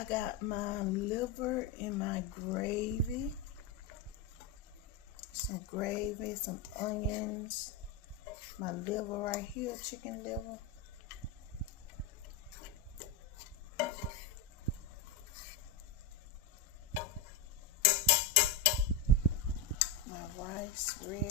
I got my liver and my gravy. Some gravy, some onions. My liver right here, chicken liver. My rice ready.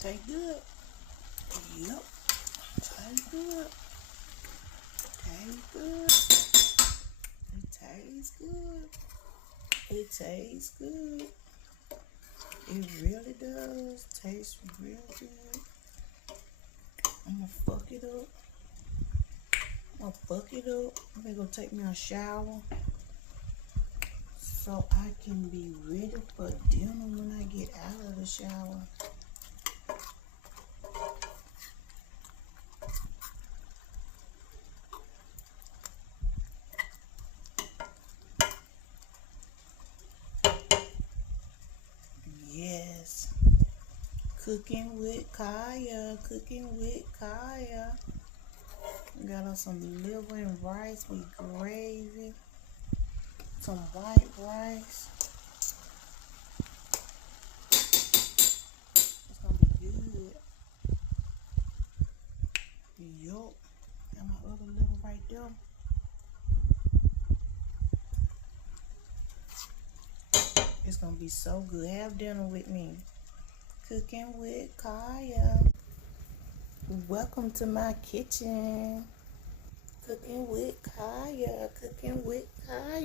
Taste good. Yep. Taste good. Taste good. It tastes good. It tastes good. It really does. Tastes real good. I'm gonna fuck it up. I'm gonna go take me a shower so I can be ready for dinner when I get out of the shower. Yes. Cooking with Kaya. Cooking with Kaya. Got us some liver and rice with gravy. Some white rice. It's gonna be good. Yup. Got my other liver right there. It's gonna be so good. Have dinner with me. Cooking with Kaya. Welcome to my kitchen. Cooking with Kaya. Cooking with Kaya.